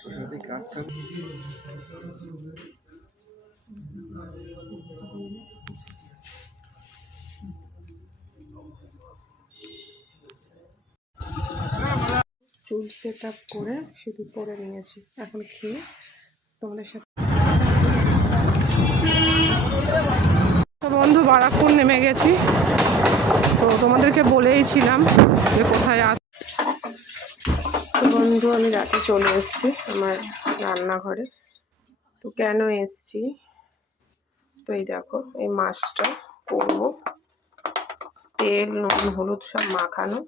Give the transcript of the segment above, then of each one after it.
চুল set up করে শুধু পরে নিয়েছি, এখন খেয়ে তোমাদের সাথে। তো বন্ধু বারাকপুর নেমে গেছি, তো তোমাদেরকে বলেইছিলাম যে কোথায় তো বন্ধু আমি রাতে চলে এসেছি আমার রান্নাঘরে। তো কেন এসছি, তো এই দেখো এই মাছটা করবো, তেল নুন হলুদ সব মাখানো।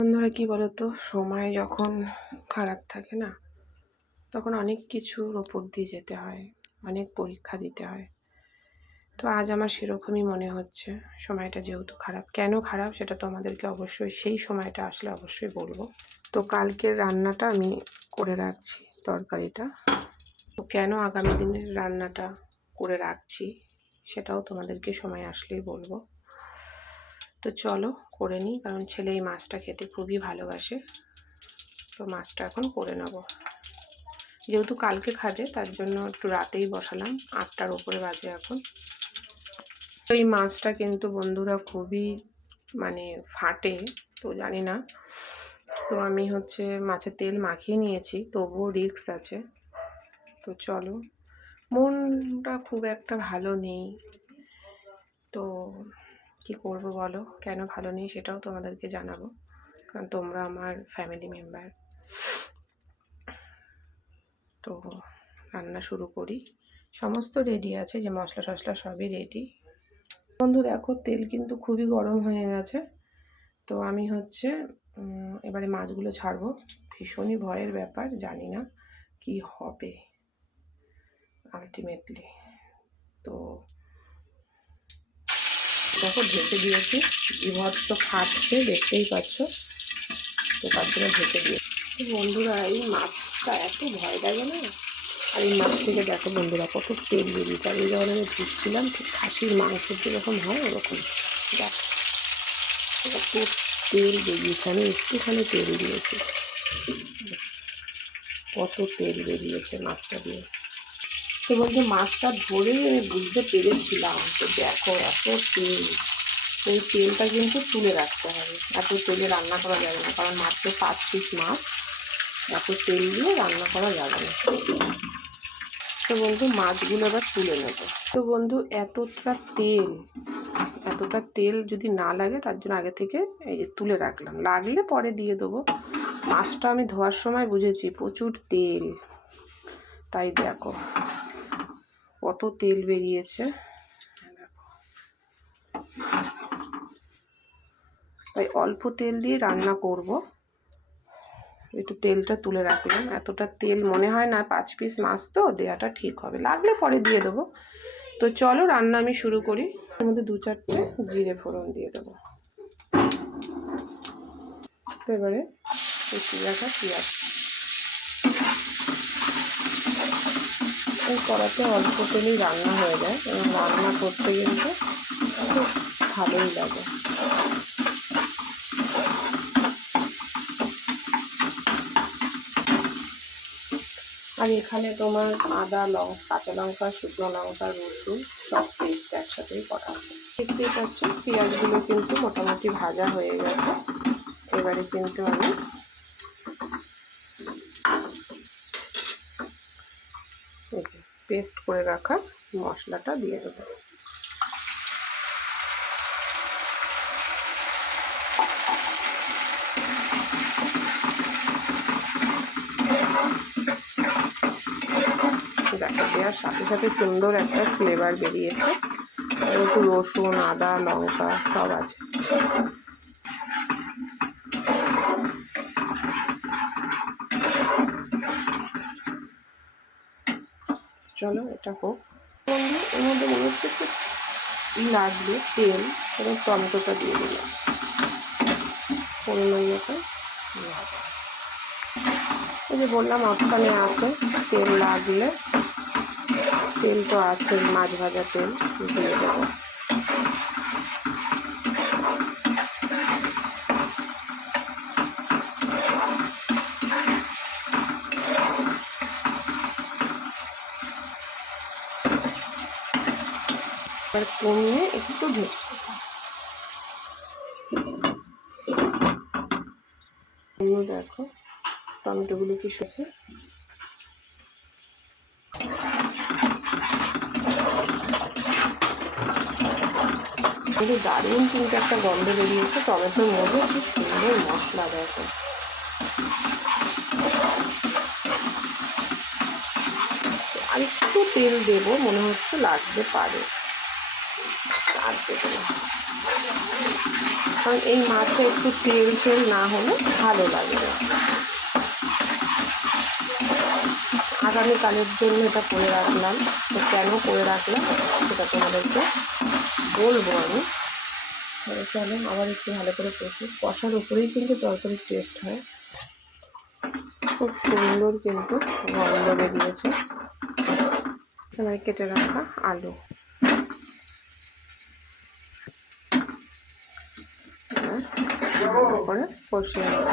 বন্ধুরা কি বলতো, সময় যখন খারাপ থাকে না, তখন অনেক কিছুর ওপর দিয়ে যেতে হয়, অনেক পরীক্ষা দিতে হয়। তো আজ আমার সেরকমই মনে হচ্ছে, সময়টা যেহেতু খারাপ। কেন খারাপ সেটা তোমাদেরকে অবশ্যই সেই সময়টা আসলে অবশ্যই বলবো। তো কালকের রান্নাটা আমি করে রাখছি, তরকারিটা। তো কেন আগামী দিনের রান্নাটা করে রাখছি সেটাও তোমাদেরকে সময় আসলেই বলবো। তো চলো করে নিই, কারণ ছেলে এই মাছটা খেতে খুবই ভালোবাসে। তো মাছটা এখন করে নেব, যেহেতু কালকে খাবে তার জন্য একটু রাতেই বসালাম, 8টার উপরে বাজে এখন। তো এই মাছটা কিন্তু বন্ধুরা খুবই মানে ফাটে, তো জানি না। তো আমি হচ্ছে মাছের তেল মাখিয়ে নিয়েছি, তবুও রিস্ক আছে। তো চলো, মনটা খুব একটা ভালো নেই, তো কি করব বলো, কেন ভালো নেই সেটাও তোমাদেরকে জানাবো, কারণ তোমরা আমার ফ্যামিলি মেম্বার। তো রান্না শুরু করি। সমস্ত রেডি আছে, যে মশলা টশলা সবই রেডি। বন্ধু দেখো তেল কিন্তু খুবই গরম হয়ে গেছে। তো আমি হচ্ছে এবারে মাছগুলো ছাড়বো। ভীষণই ভয়ের ব্যাপার, জানি না কি হবে আলটিমেটলি। তো দেখো ঢেকে দিয়েছি, বিভৎস ফাটছে দেখতেই পাচ্ছ, তো তার জন্য ঢেকে দিয়েছি। তো বন্ধুরা এই মাছটা এত ভয় লাগে না, আর এই মাছ থেকে দেখো বন্ধুরা কত তেল বেরিয়েছে। আর এই যখন আমি ধুচ্ছিলাম ঠিক খাসির মাংসের যেরকম হয় ওরকম দেখো কত তেল বেরিয়েছে। আমি একটুখানি তেল দিয়েছি, কত তেল বেরিয়েছে মাছটা দিয়ে। তো বলতে মাছটা ধরে আমি বুঝতে পেরেছিলাম, তো দেখো এত তেল। এই তেলটা কিন্তু তুলে রাখতে হবে, এত তেলে রান্না করা যাবে না, কারণ মাত্র 5 পিস মাছ, এত তেল দিয়ে রান্না করা যাবে না। তো বন্ধু মাছগুলো এবার তুলে নেব। তো বন্ধু এতটা তেল যদি না লাগে তার জন্য আগে থেকে এই যে তুলে রাখলাম, লাগলে পরে দিয়ে দেবো। মাছটা আমি ধোয়ার সময় বুঝেছি প্রচুর তেল, তাই দেখো কত তেল বেরিয়েছে। তাই অল্প তেল দিয়ে রান্না করব, একটু তেলটা তুলে রাখলাম। এতটা তেল মনে হয় না, 5 পিস মাছ তো দেওয়াটা ঠিক হবে, লাগলে পরে দিয়ে দেবো। তো চলো রান্না আমি শুরু করি। এর মধ্যে 2-4টে জিরে ফোড়ন দিয়ে দেবো। তো এবারে কুচিয়ে রাখা পেঁয়াজ, এই কড়াতে অল্প তেলেই রান্না হয়ে যায় এবং রান্না করতে কিন্তু খুব ভালোই লাগে। আর এখানে তোমার আদা কাঁচা লঙ্কা শুকনো লঙ্কা রসুন সব পেস্ট একসাথেই করা আছে। দেখতেই পাচ্ছ পেঁয়াজগুলো কিন্তু মোটামুটি ভাজা হয়ে গেছে। এবারে কিন্তু আমি পেস্ট করে রাখা মশলাটা দিয়ে দেবো। দেখো দেওয়ার সাথে সাথে সুন্দর একটা ফ্লেভার বেরিয়েছে, একটু রসুন আদা লঙ্কা সব আছে। চলো এটা হোক। বন্ধু এর মধ্যে মনে হচ্ছে লাগবে তেল এবং টমেটোটা দিয়ে দিলাম, পরিমাণ মতো। এই যে বললাম মাঝখানে আছে তেল, লাগলে তেল তো আছে, মাছ ভাজা তেল দিয়ে দেবো। আর কমিয়ে একটু দেখো টমেটোগুলো কি আছে। কিন্তু দারুণ কিন্তু একটা গন্ধ বেরিয়েছে টমেটোর মধ্যে, কি সুন্দর মশলা দেখো। আর একটু তেল দেবো, মনে হচ্ছে লাগতে পারে, আর দেবো না, কারণ এই মাছে একটু তেল তেল না হলে ভালো লাগে না। আগামীকালের জন্য এটা করে রাখলাম। তো কেন করে রাখলাম সেটা তোমাদেরকে বলবো আমি। চলো আবার একটু ভালো করে কষার উপরেই কিন্তু তরকারির টেস্ট হয়। খুব সুন্দর কিন্তু গন্ধ বেরিয়েছে। এবার কেটে রাখা আলু করে কষিয়ে নেব।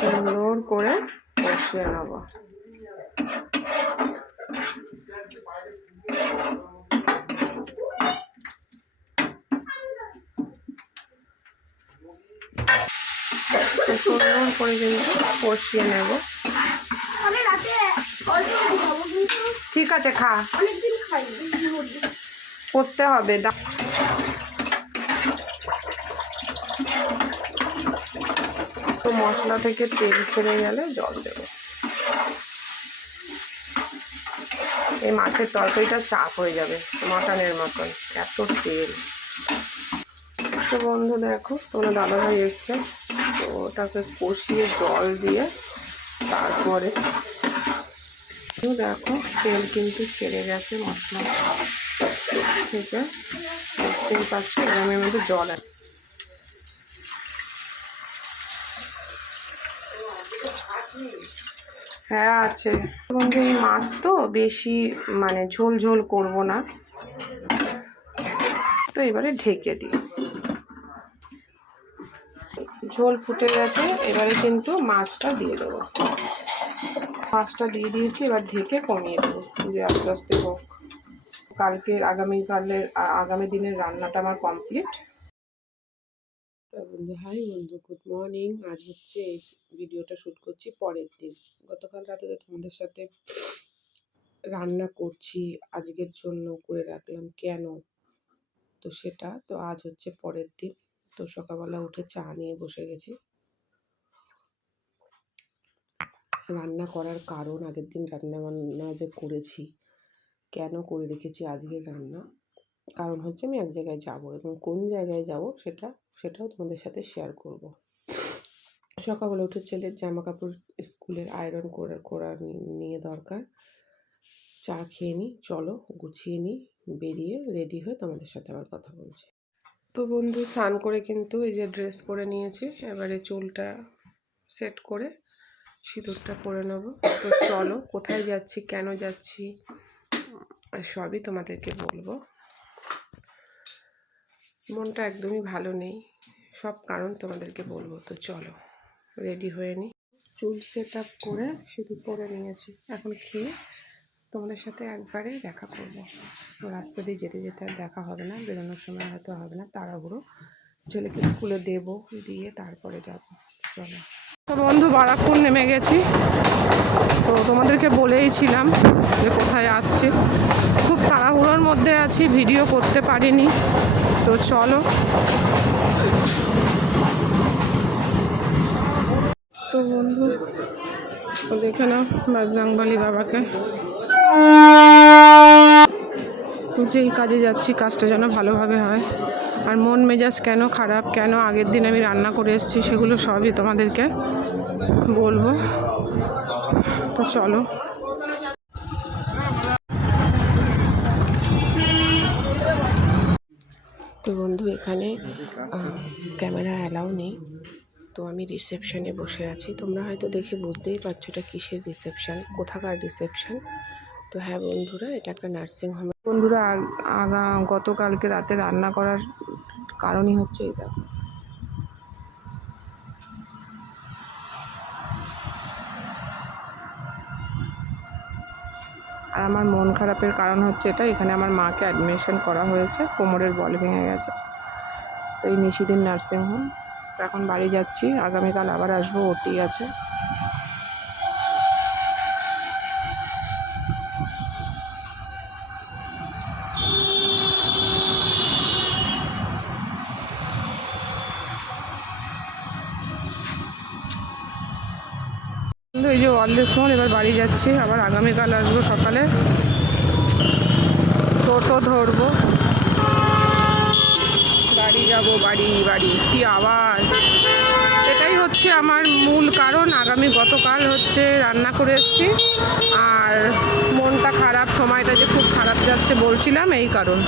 সুন্দর করে কষিয়ে নেব। সুন্দর করে কিন্তু কষিয়ে নেব। ঠিক আছে, খা, করতে হবে। তো মশলা থেকে তেল ছেড়ে গেলে জল দেব। এই মাছের তরকারিটা চাপ হয়ে যাবে মাটনের মতন, এত তেল। তো বন্ধু দেখো তোমরা দাদাভাই এসছে, তো ওটাকে কষিয়ে জল দিয়ে তারপরে দেখো তেল কিন্তু ছেড়ে গেছে মশলা থেকে, দেখতেই পাচ্ছি। এর মধ্যে জল আছে, হ্যাঁ আছে। বন্ধু এই মাছ তো বেশি মানে ঝোল ঝোল করবো না, তো এবারে ঢেকে দিই। ঝোল ফুটে গেছে, এবারে কিন্তু মাছটা দিয়ে দেবো। মাছটা দিয়ে দিয়েছি, এবার ঢেকে কমিয়ে দেবো যে আস্তে আস্তে হোক। আগামী দিনের রান্নাটা আমার কমপ্লিট। বন্ধু হাই বন্ধু, গুড মর্নিং। আজ হচ্ছে এই ভিডিওটা শ্যুট করছি পরের দিন। গতকাল রাতে তো তোমাদের সাথে রান্না করছি আজকের জন্য করে রাখলাম কেন, তো সেটা তো আজ হচ্ছে পরের দিন। তো সকালবেলা উঠে চা নিয়ে বসে গেছি। রান্না করার কারণ, আগের দিন রান্না বান্না যে করেছি, কেন করে রেখেছি আজকের রান্না, কারণ হচ্ছে আমি এক জায়গায় যাব, এবং কোন জায়গায় যাব সেটাও তোমাদের সাথে শেয়ার করব। সকালবেলা উঠে ছেলের জামা কাপড় স্কুলের আয়রন করা নিয়ে দরকার। চা খেয়ে নিই, চলো গুছিয়ে নিই, বেরিয়ে রেডি হয়ে তোমাদের সাথে আবার কথা বলছি। তো বন্ধু স্নান করে কিন্তু এই যে ড্রেস পরে নিয়েছি, এবারে চুলটা সেট করে সিঁদুরটা পরে নেবো। তো চলো কোথায় যাচ্ছি, কেন যাচ্ছি, সবই তোমাদেরকে বলবো। মনটা একদমই ভালো নেই, সব কারণ তোমাদেরকে বলবো। তো চলো রেডি হয়ে নিই। চুল সেট আপ করে সিঁদুর পরে নিয়েছি, এখন খেয়ে তোমাদের সাথে একবারে দেখা করবো। রাস্তা দিয়ে যেতে যেতে আর দেখা হবে না, বেরোনোর সময় হয়তো হবে না, তাড়াহুড়ো। ছেলেকে স্কুলে দেবো, দিয়ে তারপরে যাবো। চলো। তো বন্ধু বারাকপুর নেমে গেছি, তো তোমাদেরকে বলেইছিলাম যে কোথায় আসছি। খুব তাড়াহুড়োর মধ্যে আছি, ভিডিও করতে পারিনি। তো চলো। তো বন্ধু দেখে নাও বজরংবলী বাবাকে, যেই কাজে যাচ্ছি কাজটা যেন ভালোভাবে হয়। আর মন মেজাজ কেন খারাপ, কেন আগের দিন আমি রান্না করে এসেছি, সেগুলো সবই তোমাদেরকে বলবো। তো চলো। তো বন্ধু এখানে ক্যামেরা অ্যালাউ নেই, তো আমি রিসেপশানে বসে আছি। তোমরা হয়তো দেখে বুঝতেই পারছো এটা কিসের রিসেপশান, কোথাকার রিসেপশান। তো হ্যাঁ বন্ধুরা, এটা একটা নার্সিংহোম। বন্ধুরা গতকালকে রাতে রান্না করার কারণই হচ্ছে এটা, আর আমার মন খারাপের কারণ হচ্ছে এটা, এখানে আমার মাকে অ্যাডমিশন করা হয়েছে, কোমরের বল ভেঙে গেছে। তো এই নিশিদিন নার্সিংহোম। এখন বাড়ি যাচ্ছি, আগামীকাল আবার আসবো, ওটি আছে। এই যে ওয়ার্ল্ডস মল, এবার বাড়ি যাচ্ছি, আবার আগামীকাল আসবো সকালে, টোটো ধরবো, বাড়ি যাব। বাড়ি বাড়ি কি আওয়াজ! এটাই হচ্ছে আমার মূল কারণ। গতকাল হচ্ছে রান্না করে এসেছি, আর মনটা খারাপ, সময়টা যে খুব খারাপ যাচ্ছে বলছিলাম, এই কারণ।